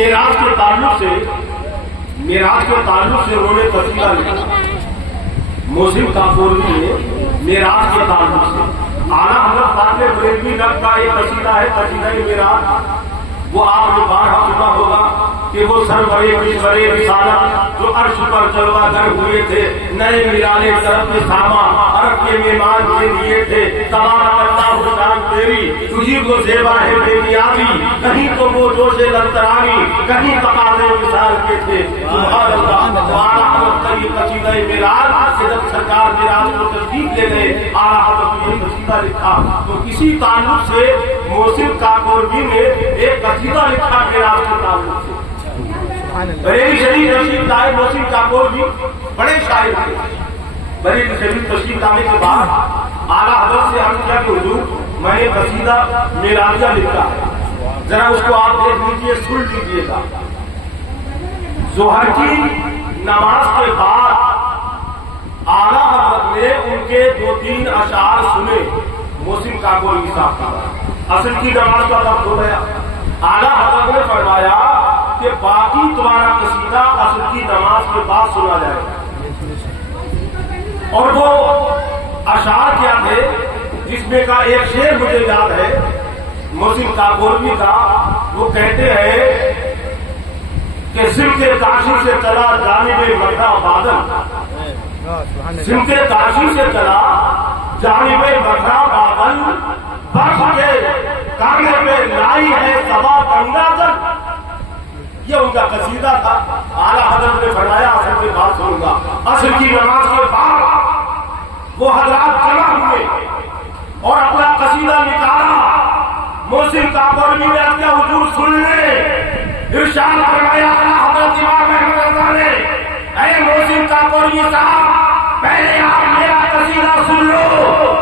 معراج کے تعلق سے انہوں نے قصیدہ لکھا. محسن کاکوری نے معراج کے تعلق سے اعلیٰ حضرت فاضل بریلوی نقد کا ایک قصیدہ ہے قصیدہ معراج. وہ آپ نے بارہا سنا ہوگا کہ وہ سرورے رسالت جو عرش پر جلوہ گر ہوئے تھے، نئے نرالے طرف میں ساما عرب کے مہمان کے لیے تھے. تبارک اللہ شان تیری تجھی کو زیبا ہے بے نیازی، کہیں تو وہ جوش لنترانی، کہیں تقاضے مثال کے تھے. سبحان اللہ. اعلیٰ حضرت کا یہ قصیدہ معراج سے جب سرکار معراج کو تشریف لے گئے، اعلیٰ حضرت نے قصیدہ لکھا. تو اسی تعلق سے محسن کاکوری نے ایک قصیدہ لکھا معراج کے تعلق سے. بریلی شریف تشریف لائے محسن کاکوری، بڑے شاعر تھے. بریلی شریف تشریف لانے کے بعد اعلیٰ حضرت سے عرض کیا کہ حضور میں نے قصیدہ معراجیہ لکھا ہے، ذرا اس کو آپ دیکھ لیجیے، سن لیجیے گا. ظہر کی نماز کے بعد اعلیٰ حضرت نے ان کے 2-3 اشعار سنے محسن کاکوری صاحب کا. اصل کی نماز کا وقت ہو گیا. اعلیٰ حضرت نے فرمایا کہ باقی تمہارا قصیدہ اصل کی نماز کے بعد سنا جائے گا. اور وہ اشعار کیا تھے، جس میں کا ایک شعر مجھے یاد ہے محسن کاکوری کا. وہ کہتے ہیں کہ سمت کاشی سے چلا جانب مکہ بادل، سمت کاشی سے چلا جانب مکہ بادل، برف کے کانے میں لائی ہے صبا گنگا جل. یہ ان کا قصیدہ تھا. اعلیٰ حضرت نے فرمایا اصل کی بات سنوں گا. اصل کی نماز کے بعد وہ حضرات جمع ہوئے اور اپنا قصیدہ نکالا. محسن کاکوری نے کیا حضور سن لے. ارشاد فرمایا اعلیٰ حضرت امام احمد رضا نے، اے محسن کاکوری صاحب پہلے آپ میرا قصیدہ سن لو،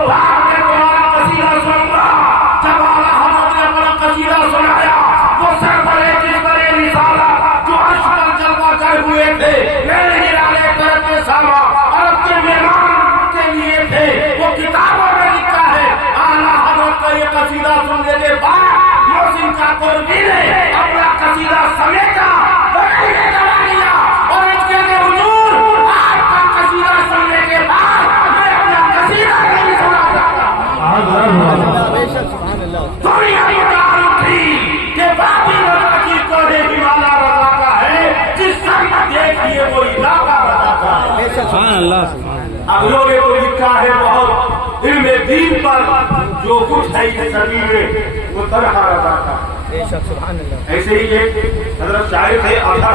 بعد میں تمہارا قصیدہ سنوں گا. جب اعلیٰ حضرت نے اپنا قصیدہ سنایا، وہ سرورے رسالت جو عرش پر جلوہ گر ہوئے تھے، نئے نرالے طرف میں ساما عرب کے مہمان کے لیے تھے، وہ کتابوں میں لکھا ہے. اعلیٰ حضرت کا یہ قصیدہ سننے کے بعد محسن کاکوری نے اپنا قصیدہ سمیٹا، بریلی کرا لیا اور اس کے لیے حضور آپ کا قصیدہ سننے کے بعد میں اپنا قصیدہ نہیں سنا سکتا. دنیا کی تعریف تھی کہ بابی رضا کی کوڑے کی والا رضا کا ہے، جس سمت دیکھیے وہ علاقہ رضا کا ہے. سبحان اللہ. اگلوں نے تو لکھا ہے بہت علم دین پر، جو کچھ ہے اس صدی میں وہ طرح رضا کا. ایسے ہی ایک حضرت شاعر تھے اطہر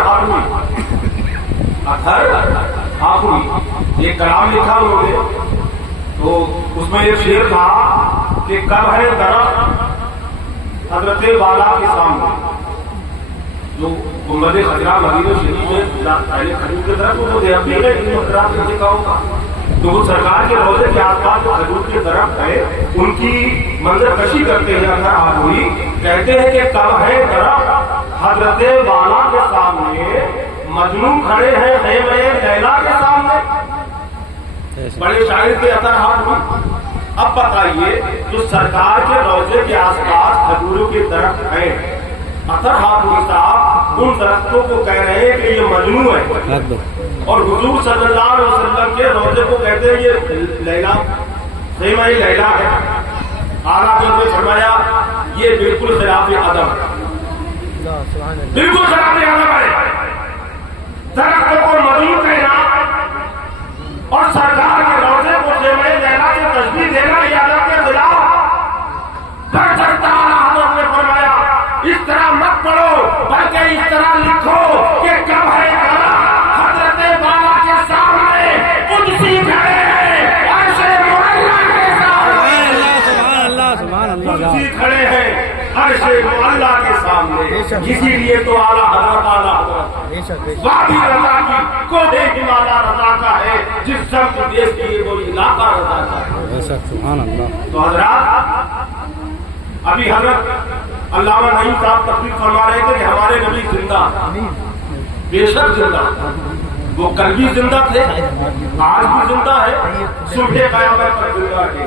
حاکمی، ایک کلام لکھا انہوں نے. تو اس میں ایک شعر تھا کہ کب ہے درخت حضرت والا کے سامنے، جو گنبد خضرا مدینہ شریف میں پہلے کھجور کے درخت وہ دیہی ہے، ان حضرات نے دیکھا ہوگا. تو وہ سرکار کے روضے کے آس پاس جو کھجور کے درخت ہے ان کی منظر کشی کرتے ہیں. اطہر حاکمی کہتے ہیں کہ کب ہے درخت حضرت والا کے سامنے، مجنون کھڑے ہیں خیمہ لیلا کے سامنے. بڑے شاعر تھے اطہر حاکمی. اب بتائیے جو سرکار کے روضے کے آس پاس کھجوروں کے درخت ہیں، اطہر حاکمی صاحب ان درختوں کو کہہ رہے ہیں کہ یہ مجنون ہے، اور حضور صلی اللہ علیہ وسلم کے روضے کو کہتے ہیں یہ لیلا، خیمہ لیلا ہے. اعلیٰ حضرت نے فرمایا یہ بالکل خلاف ادب ہے، بالکل خلاف ادب ہے. درختوں کو مجنون کہنا اور سرکار کے روضے کو خیمہ لیلا سے تشبیہ دینا یہ ادب کے خلاف. کر سکتا اعلیٰ حضرت نے فرمایا اس طرح مت پڑھو بلکہ اس طرح لکھو کہ کب ہے حضرت والا کے سامنے قدسی کھڑے ہیں، عرش معلیٰ کے سامنے قدسی کھڑے ہیں، عرش معلیٰ کے سامنے. اسی لیے تو اعلیٰ حضرت وادی رضا کی کوڑے کی والا رضا کا ہے، جس سمت دیش کی وہ علاقہ رضا کا ہے. تو حضرات ابھی حضرت علامہ نعیم صاحب تقریر فرما رہے تھے کہ ہمارے نبی زندہ، بے شک زندہ. وہ کل بھی زندہ تھے، آج بھی زندہ ہے، صبح قیامت پر زندہ ہے.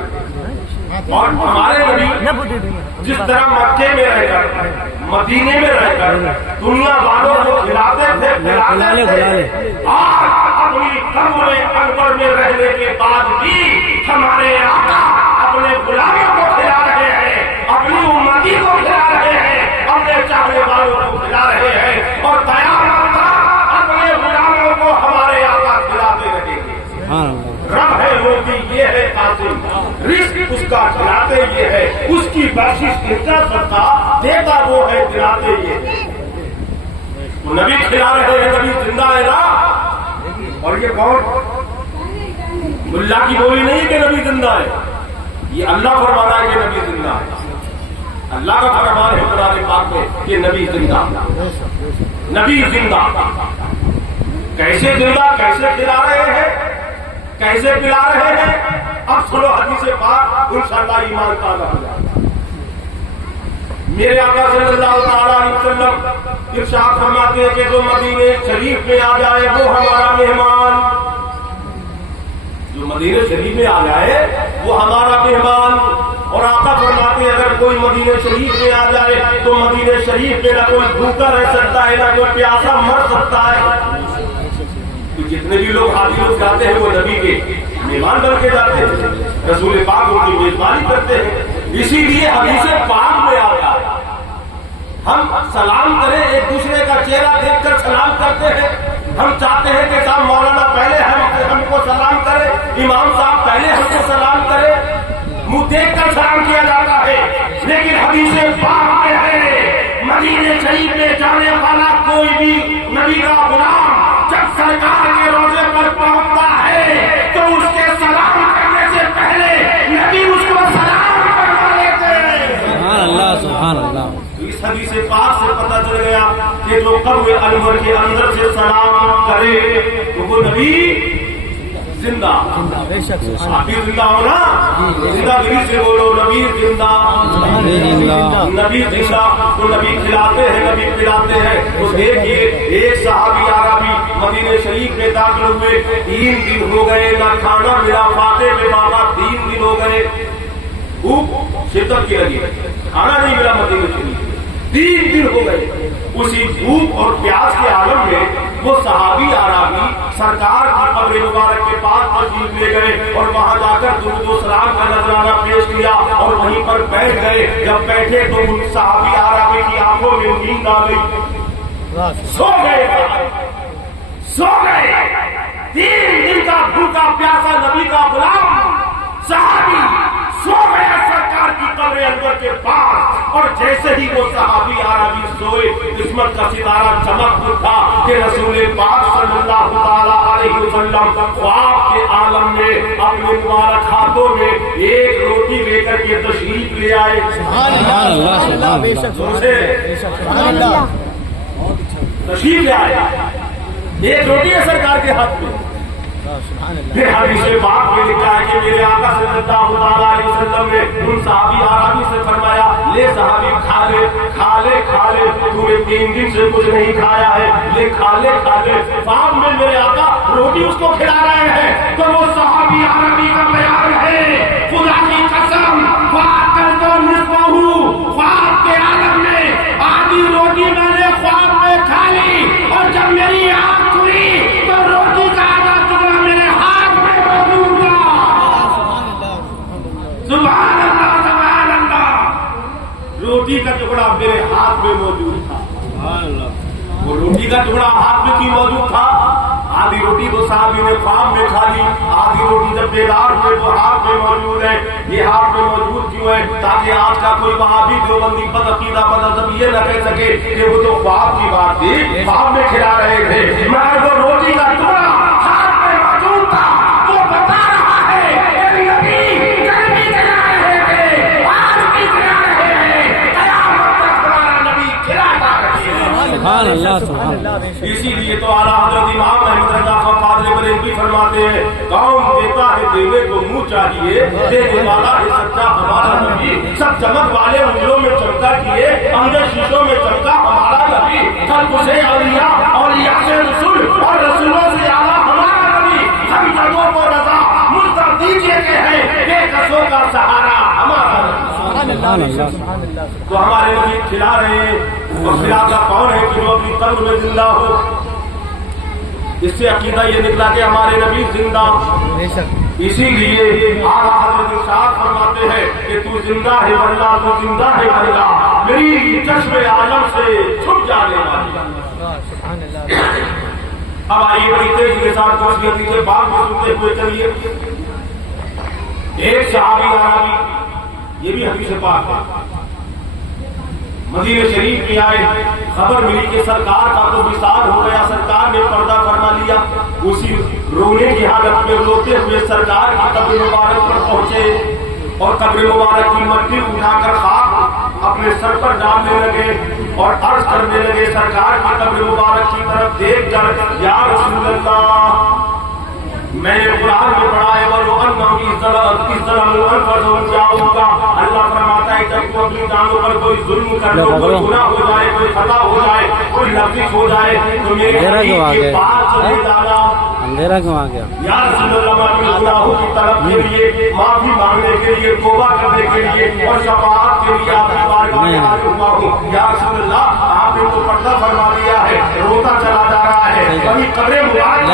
اور ہمارے نبی جس طرح مکے میں رہ کر مدینے میں رہ کر دنیا والوں کو کھلاتے تھے پلاتے تھے، اور اپنی قبر اکبر میں رہنے کے بعد بھی ہمارے آقا اپنے غلاموں کو کھلا رہے ہیں، اپنی امتی کو کھلا رہے ہیں، اپنے چاہنے والوں کو کھلا رہے ہیں، اور قیامت تک اپنے غلاموں کو ہمارے آقا کھلاتے رہیں گے۔ رب ہے روٹی یہ ہے قاسم، رزق اس کا کھلاتے یہ ہے، اس کی بخشش اتنا سستا دیتا وہ ہے کھلاتے یہ ہے۔ تو نبی کھلا رہے ہیں، نبی زندہ ہے نا۔ اور یہ کون؟ ملا کی بولی نہیں کہ نبی زندہ ہے، یہ اللہ فرمانا ہے کہ نبی زندہ ہے۔ اللہ کا فرمان ہے قرآن پاک میں کہ نبی زندہ، نبی زندہ۔ کیسے زندہ، کیسے کھلا رہے ہیں، کیسے پلا رہے ہیں؟ اب سنو حدیث پاک، انشاءاللہ ایمان تازہ ہو جائے گا۔ میرے آقا صلی اللہ تعالی علیہ وسلم ارشاد فرماتے ہیں کہ جو مدینے شریف میں آ جائے وہ ہمارا مہمان، جو مدینے شریف میں آ جائے وہ ہمارا مہمان۔ اور آقا فرماتے ہیں اگر کوئی مدینے شریف میں آ جائے تو مدینے شریف میں نہ کوئی بھوکا رہ سکتا ہے، نہ کوئی پیاسا مر سکتا ہے۔ تو جتنے بھی لوگ حاضر ہو جاتے ہیں وہ نبی کے مہمان بن کے جاتے ہیں، رسول پاک ان کی میزبانی کرتے ہیں۔ اسی لیے حدیث پاک میں آیا ہم سلام کریں، ایک دوسرے کا چہرہ دیکھ کر سلام کرتے ہیں۔ ہم چاہتے ہیں کہ صاحب مولانا پہلے ہم کو سلام کرے، امام صاحب پہلے ہم کو سلام کرے، منہ دیکھ کر سلام کیا جاتا ہے۔ لیکن حدیث پاک میں ہے مدینے شریف میں جانے والا کوئی بھی نبی کا غلام جب سرکار کے روزے پر پہنچتا ہے تو اس کے سلام کرنے سے پہلے نبی اس کو سلام کروا لیتے ہیں۔ سبحان اللہ، سبحان اللہ۔ اس حدیث پاک سے پتہ چل گیا کہ جو قبر انور کے اندر سے سلام کرے تو وہ نبی زندہ، آپ زندہ ہونا، زندہ دلی سے بولو نبی زندہ، نبی زندہ۔ تو نبی کھلاتے ہیں، نبی پلاتے ہیں۔ تو دیکھیے ایک صحابی عربی مدینہ شریف میں داخل ہوئے، 3 دن ہو گئے نہ کھانا ملا، فاتح میں بابا 3 دن ہو گئے، بھوک شدت کی لگی، کھانا نہیں ملا مدینہ شریف میں، 3 دن ہو گئے۔ اسی بھوک اور پیاس کے عالم میں وہ صحابی عربی سرکار کی قبر مبارک کے پاس تشریف لے گئے اور وہاں جا کر درود و سلام کا نذرانہ پیش کیا اور وہیں پر بیٹھ گئے۔ جب بیٹھے تو ان صحابی عربی کی آنکھوں میں نیند آ گئی، سو گئے، سو گئے۔ 3 دن کا بھوکا پیاسا نبی کا غلام صحابی سو گیا سرکار کی قبر انور کے پاس، اور جیسے ہی وہ صحابی عربی سوئے قسمت کا ستارہ چمک اٹھا کہ رسول پاک صلی اللہ تعالی علیہ وسلم خواب کے عالم میں اپنے مبارک ہاتھوں میں ایک روٹی لے کر کے تشریف لے آئے۔ تشریف لے آئے، ایک روٹی ہے سرکار کے ہاتھ میں۔ پھر حدیث پاک میں لکھا ہے کہ میرے آقا صلی اللہ علیہ وسلم نے ان صحابی عربی سے فرمایا لے صحابی کھا لے کھا لے کھا لے، تو نے 3 دن سے کچھ نہیں کھایا ہے، لے کھا لے کھا لے۔ بعد میں میرے آقا روٹی اس کو کھلا رہے ہیں تو وہ صحابی عربی کا بیان ہے خدا کی قسم خواب کے عالم میں آدھی روٹی میں نے خواب میں کھا لی، اور جب میری آنکھ کھلی تو روٹی کا آدھا ٹکڑا میرے ہاتھ میں موجود تھا۔ سبحان اللہ، سبحان اللہ۔ روٹی کا ٹکڑا میرے ہاتھ میں موجود تھا۔ سبحان اللہ۔ وہ روٹی کا ٹکڑا ہاتھ میں کیوں موجود تھا؟ آدھی روٹی تو صحابی نے خواب میں کھا لی، آدھی روٹی جب بیدار ہوئے تو ہاتھ میں موجود ہے۔ یہ ہاتھ میں موجود کیوں ہے؟ تاکہ آج کا کوئی وہابی دیوبندی بدعقیدہ بدمذہب یہ نہ کہہ سکے کہ وہ تو خواب کی بات تھی، خواب میں کھلا رہے تھے، مگر وہ روٹی کا ٹکڑا ہاتھ میں موجود تھا۔ وہ بتا رہا ہے کہ نبی کل بھی کھلا رہے تھے، آج بھی کھلا رہے ہیں، قیامت تک ہمارا نبی کھلاتا رہے۔ سبحان اللہ، سبحان اللہ۔ اسی لیے تو اعلیٰ حضرت امام احمد رضا خان قادری بریلوی فرماتے ہیں قوم دیتا ہے دینے کو منہ چاہیے، دینے والا ہے سچا ہمارا نبی، سب چمک والے انگلوں میں چمکا کیے، اندر شیشوں میں چمکا ہمارا نبی، خلق سے اولیاء، اولیاء سے رسول، اور رسولوں سے اعلیٰ ہمارا نبی، ہم جگہوں کو رضا مستر دیجیے کہ ہے بے کسوں کا سہارا ہمارا نبی۔ سبحان اللہ، سبحان اللہ۔ تو ہمارے نبی کھلا رہے ہیں اور خلافہ کون ہے کہ جو اپنی قبر میں زندہ ہو؟ اس سے عقیدہ یہ نکلا کہ ہمارے نبی زندہ، اسی لیے اعلیٰ حضرت ارشاد فرماتے ہیں کہ تو زندہ ہے واللہ، تو زندہ ہے واللہ، میری چشم عالم سے چھپ جانے والی۔ اب آئیے بڑی تیزی کے ساتھ دوسری سے بات کو سنتے ہوئے چلیے۔ ایک صحابی عربی، یہ بھی حدیث پاک ہے، مدینہ شریف میں آئے، خبر ملی کہ سرکار کا تو وصال ہو گیا، سرکار نے پردہ فرما لیا۔ اسی رونے کی حالت میں روتے ہوئے سرکار کی قبر مبارک پر پہنچے اور قبر مبارک کی مٹی اٹھا کر خاک اپنے سر پر ڈالنے لگے اور عرض کرنے لگے سرکار کی قبر مبارک کی طرف دیکھ کر، یا رسول اللہ، میں نے قرآن میں پڑھا ہے اللہ فرماتا ہے جب تو اپنی جانوں پر کوئی ظلم کر لو، کوئی گناہ ہو جائے، کوئی خطا ہو جائے، کوئی لفظ ہو جائے تو میرے بات سے ڈالا۔ اندھیرا کیوں آ گیا؟ یا رسول اللہ، میں اپنے گناہوں کی طرف کے لیے معافی مانگنے کے لیے، توبہ کرنے کے لیے اور شفاعت کے لیے آپ کی بارگاہ میں حاضر ہوا ہوں۔ یا رسول اللہ، آپ نے تو پردہ فرما دیا ہے، روتا چلا جا رہا ہے، کبھی قبر مبارک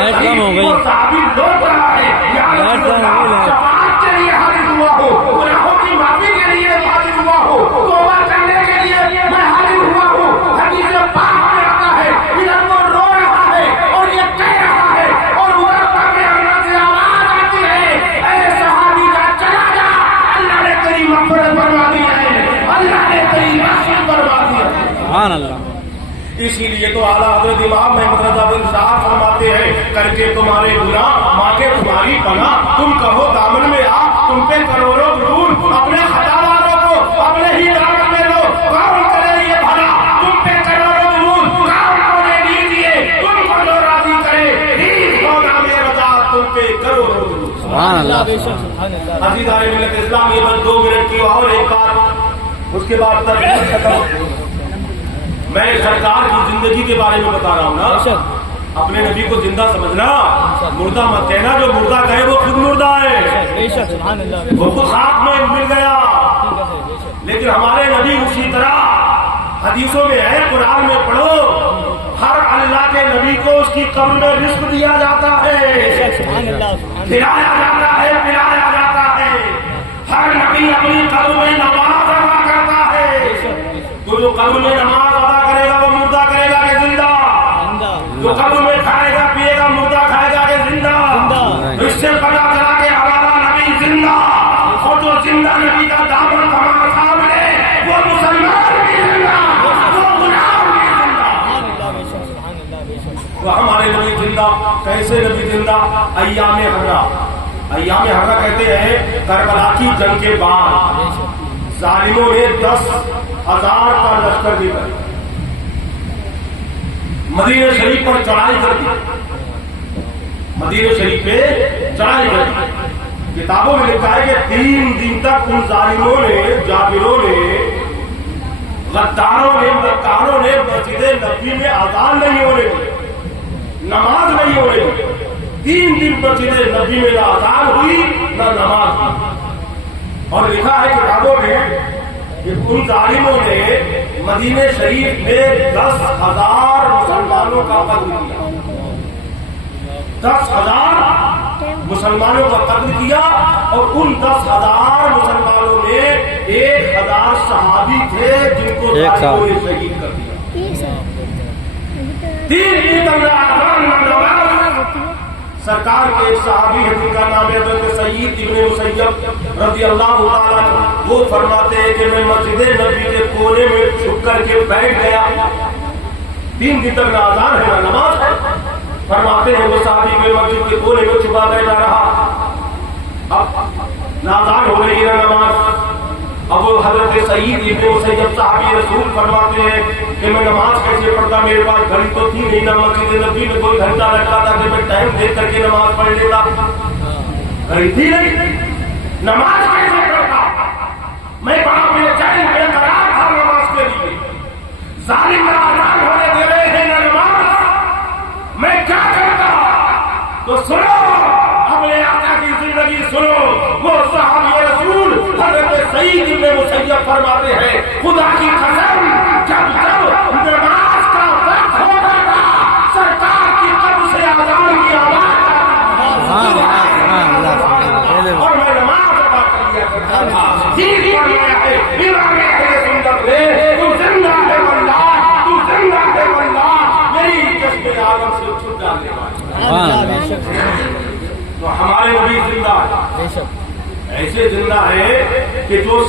وہ صحابی لوٹ رہا ہے۔ یا رسول اللہ، شفاعت کے لیے حاضر ہوا ہو، گناہوں کی معافی کے لیے حاضر ہوا ہو، توبہ کرنے کے لیے میں حاضر ہوا ہوں۔ حدیث پاک میں آتا ہے ادھر وہ رو رہا ہے اور یہ کہہ رہا ہے اور ادھر پاک اللہ سے آواز آتی ہے، اے صحابی کا چلا جا، اللہ نے تیری مغفرت فرما دی ہے، اللہ نے تیری بخشش فرما دی ہے۔ سبحان اللہ۔ اسی لیے تو اعلیٰ حضرت امام محمد رضا بن صاحب فرماتے ہیں، کر کے تمہارے گناہ مانگے تمہاری پناہ، تم کہو دامن میں آ، تم پہ کروڑوں درود، اپنے خطا والوں کو اپنے ہی دامن میں لو، کون کرے یہ بھلا، تم پہ کروڑوں درود، کون کرے دیجیے، تم کو جو راضی کرے، نام رضا تم پہ کروڑوں درود۔ سبحان اللہ۔ عزیزان ملت اسلام، یہ بس 2 منٹ کی اور ایک بات، اس کے بعد تقریر ختم۔ میں سرکار کی زندگی کے بارے میں بتا رہا ہوں نا، اپنے نبی کو زندہ سمجھنا، مردہ مت کہنا، جو مردہ کہے وہ خود مردہ ہے، وہ خود خاک میں مل گیا۔ لیکن ہمارے نبی اسی طرح حدیثوں میں ہے، قرآن میں پڑھو، ہر اللہ کے نبی کو اس کی قبر میں رزق دیا جاتا ہے، کھلایا جاتا ہے، پلایا جاتا ہے۔ ہر نبی اپنی قبر میں نماز ادا کرتا ہے، تو جو قبر میں نماز ادا کرے گا وہ مردہ کرے گا کہ زندہ؟ جو قبر میں کھائے گا پیے گا مردہ کھائے گا کہ زندہ؟ اس سے پتا چلا کہ ہمارا نبی زندہ، اور جو زندہ نبی کا دامن ہمارے سامنے، وہ مسلمان بھی زندہ، وہ غلام بھی زندہ۔ تو ہمارے نبی زندہ، کیسے نبی زندہ؟ ایام حرہ، ایام حرہ کہتے ہیں کربلا کی جنگ کے بعد ظالموں نے 10,000 کا لشکر دے کر مدینہ شریف پر چڑھائی کر دی، مدینہ شریف پہ چڑھائی کر دی۔ کتابوں میں لکھا ہے کہ 3 دن تک ان ظالموں نے، جابروں نے، غداروں نے، مکاروں نے مسجد نبوی میں اذان نہیں ہونے دی، نماز نہیں ہونے دی۔ 3 دن مسجد نبوی میں نہ اذان ہوئی نہ نماز ہوئی۔ اور لکھا ہے کتابوں میں کہ ان ظالموں نے مدینہ شریف میں 10,000 مسلمانوں کا قتل کیا، 10,000 مسلمانوں کا قتل کیا، اور ان 10,000 مسلمانوں میں 1,000 صحابی تھے جن کو ظالموں نے شہید کر دیا۔ 3 دن تک نہ اذان نہ نماز۔ سرکار کے ایک صحابی ہے جن کا نام ہے حضرت سعید ابن مسیب رضی اللہ تعالیٰ عنہ، وہ فرماتے ہیں کہ میں مسجد نبوی کے کونے میں چھپ کر کے بیٹھ گیا، 3 دن تک نہ اذان ہے نہ نماز ہے۔ فرماتے ہیں وہ صحابی میں مسجد کے کونے میں چھپا بیٹھا رہا، اب نہ اذان ہو رہی نہ نماز۔ اب وہ حضرت سعید ابن مسیب صحابی رسول فرماتے ہیں کہ میں نماز کیسے پڑھتا، میرے پاس گھڑی تو تھی نہیں، نہ مسجد نبوی میں کوئی گھنٹہ رکھا تھا کہ میں ٹائم دیکھ کر کے نماز پڑھ لیتا، گھڑی تھی نہیں، نماز کیسے پڑھتا؟ میں بڑا بے چین بے قرار تھا نماز کے لیے، ظالم نہ اذان ہونے دے رہے ہیں نہ نماز، میں کیا کرتا؟ تو سنو اپنے آقا کی زندگی سنو۔ وہ صحابی رسول حضرت سعید ابن مسیب فرماتے ہیں، خدا کی قسم جب جب نماز کا وقت ہوتا تھا سرکار کی قبر سے اذان کی آواز سبحان اللہ سبحان اللہ اور میں نماز ادا کر لیا کرتا تھا جی فرمایا ہے امام اہل سنت نے تو زندہ ہے واللہ تو زندہ ہے واللہ میری جذبے عالم سے چھٹ جانے والا سبحان اللہ تو ہمارے نبی زندہ ہے ایسے زندہ ہے کہ جو